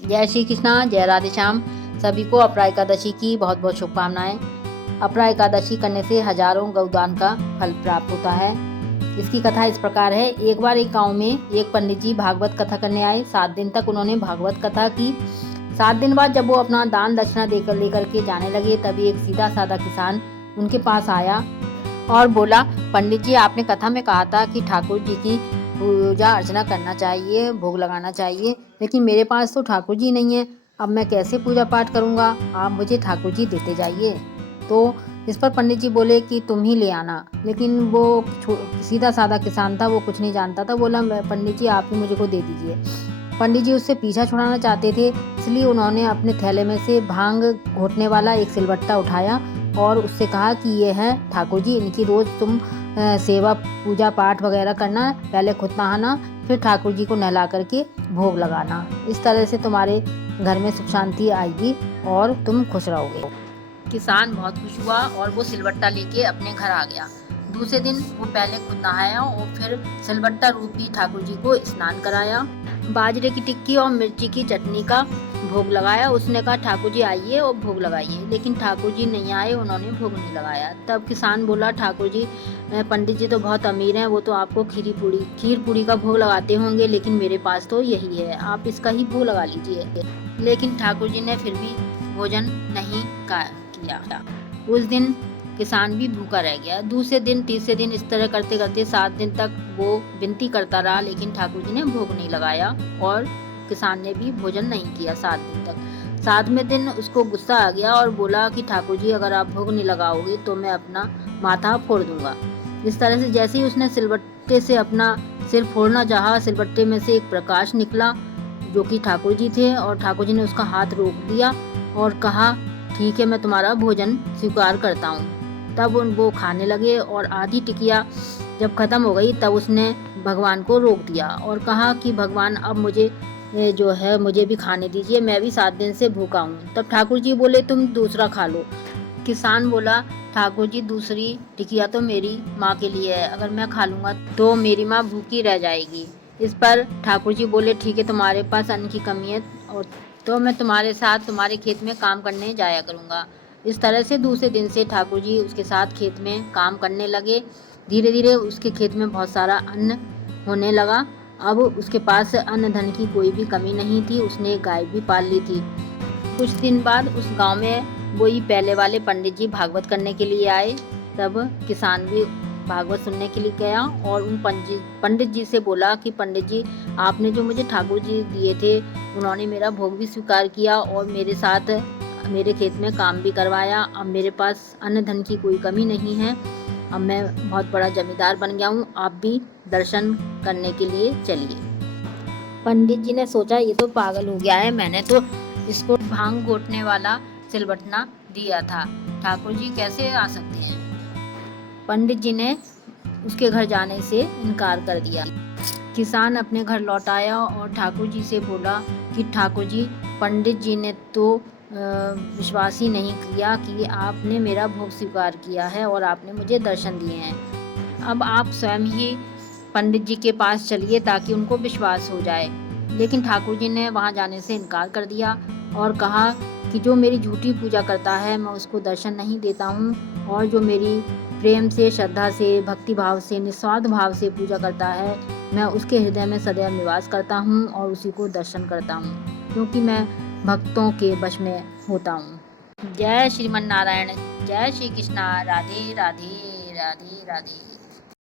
जय श्री कृष्णा, जय राधे श्याम। सभी को अपरा एकादशी की बहुत बहुत शुभकामनाएं। अपरा एकादशी करने से हजारों गौदान का फल प्राप्त होता है। इसकी कथा इस प्रकार है। एक बार एक गांव में एक पंडित जी भागवत कथा करने आए। 7 दिन तक उन्होंने भागवत कथा की। 7 दिन बाद जब वो अपना दान दक्षिणा लेकर के जाने लगे, तभी एक सीधा साधा किसान उनके पास आया और बोला, पंडित जी, आपने कथा में कहा था कि ठाकुर जी की पूजा अर्चना करना चाहिए, भोग लगाना चाहिए, लेकिन मेरे पास तो ठाकुर जी नहीं है। अब मैं कैसे पूजा पाठ करूँगा? आप मुझे ठाकुर जी देते जाइए। तो इस पर पंडित जी बोले कि तुम ही ले आना। लेकिन वो सीधा साधा किसान था, वो कुछ नहीं जानता था। बोला, पंडित जी आप ही मुझे को दे दीजिए। पंडित जी उससे पीछा छुड़ाना चाहते थे, इसलिए उन्होंने अपने थैले में से भांग घोटने वाला एक सिलबट्टा उठाया और उससे कहा कि ये है ठाकुर जी, इनकी रोज़ तुम सेवा पूजा पाठ वगैरह करना, पहले खुद नहाना, फिर ठाकुर जी को नहला करके भोग लगाना। इस तरह से तुम्हारे घर में सुख शांति आएगी और तुम खुश रहोगे। किसान बहुत खुश हुआ और वो सिलबट्टा लेके अपने घर आ गया। दूसरे दिन वो पहले खुद नहाया और फिर सिलबट्टा रूपी ठाकुर जी को स्नान कराया। बाजरे की टिक्की और मिर्ची की चटनी का भोग लगाया। उसने कहा, ठाकुर जी आइए और भोग लगाइए, लेकिन ठाकुर जी नहीं आए, उन्होंने भोग नहीं लगाया। तब किसान बोला, ठाकुर जी, पंडित जी तो बहुत अमीर हैं, वो तो आपको खीर पूरी का भोग लगाते होंगे, लेकिन मेरे पास तो यही है, आप इसका ही भोग लगा लीजिए। लेकिन ठाकुर जी ने फिर भी भोजन नहीं किया। उस दिन किसान भी भूखा रह गया। दूसरे दिन, तीसरे दिन, इस तरह करते करते 7 दिन तक वो विनती करता रहा, लेकिन ठाकुर जी ने भोग नहीं लगाया और किसान ने भी भोजन नहीं किया 7 दिन तक। 7वें दिन उसको गुस्सा आ गया और बोला कि ठाकुर जी, अगर आप भोग नहीं लगाओगे तो मैं अपना माथा फोड़ दूंगा। इस तरह से जैसे ही उसने सिलबट्टे से अपना सिर फोड़ना चाहा, सिलबट्टे में से एक प्रकाश निकला जो कि ठाकुर जी थे, और ठाकुर जी ने उसका हाथ रोक दिया और कहा, ठीक है, मैं तुम्हारा भोजन स्वीकार करता हूँ। तब वो खाने लगे और आधी टिकिया जब खत्म हो गई, तब उसने भगवान को रोक दिया और कहा कि भगवान, अब मुझे जो है मुझे भी खाने दीजिए, मैं भी 7 दिन से भूखा हूँ। तब ठाकुर जी बोले, तुम दूसरा खा लो। किसान बोला, ठाकुर जी, दूसरी टिकिया तो मेरी माँ के लिए है, अगर मैं खा लूँगा तो मेरी माँ भूखी रह जाएगी। इस पर ठाकुर जी बोले, ठीक है, तुम्हारे पास अन्न की कमी है और तो मैं तुम्हारे साथ तुम्हारे खेत में काम करने जाया करूँगा। इस तरह से दूसरे दिन से ठाकुर जी उसके साथ खेत में काम करने लगे। धीरे धीरे उसके खेत में बहुत सारा अन्न होने लगा। अब उसके पास अन्न धन की कोई भी कमी नहीं थी। उसने एक गाय भी पाल ली थी। कुछ दिन बाद उस गांव में वही पहले वाले पंडित जी भागवत करने के लिए आए। तब किसान भी भागवत सुनने के लिए गया और उन पंडित जी से बोला कि पंडित जी, आपने जो मुझे ठाकुर जी दिए थे, उन्होंने मेरा भोग भी स्वीकार किया और मेरे साथ मेरे खेत में काम भी करवाया। अब मेरे पास अन्न धन की कोई कमी नहीं है। अब मैं बहुत बड़ा जमींदार बन गया हूँ, आप भी दर्शन करने के लिए चलिए। पंडित जी ने सोचा, ये तो पागल हो गया है, मैंने तो इसको भांग घोटने वाला सिलबट्टा दिया था, ठाकुर जी कैसे आ सकते हैं। पंडित जी ने उसके घर जाने से इनकार कर दिया। किसान अपने घर लौट आया और ठाकुर जी से बोला कि ठाकुर जी, पंडित जी ने तो विश्वास ही नहीं किया कि आपने मेरा भोग स्वीकार किया है और आपने मुझे दर्शन दिए हैं। अब आप स्वयं ही पंडित जी के पास चलिए ताकि उनको विश्वास हो जाए। लेकिन ठाकुर जी ने वहाँ जाने से इनकार कर दिया और कहा कि जो मेरी झूठी पूजा करता है, मैं उसको दर्शन नहीं देता हूँ, और जो मेरी प्रेम से, श्रद्धा से, भक्ति भाव से, निस्वार्थ भाव से पूजा करता है, मैं उसके हृदय में सदैव निवास करता हूँ और उसी को दर्शन करता हूँ, क्योंकि मैं भक्तों के वश में होता हूँ। जय श्रीमन नारायण, जय श्री कृष्णा, राधे राधे, राधे राधे।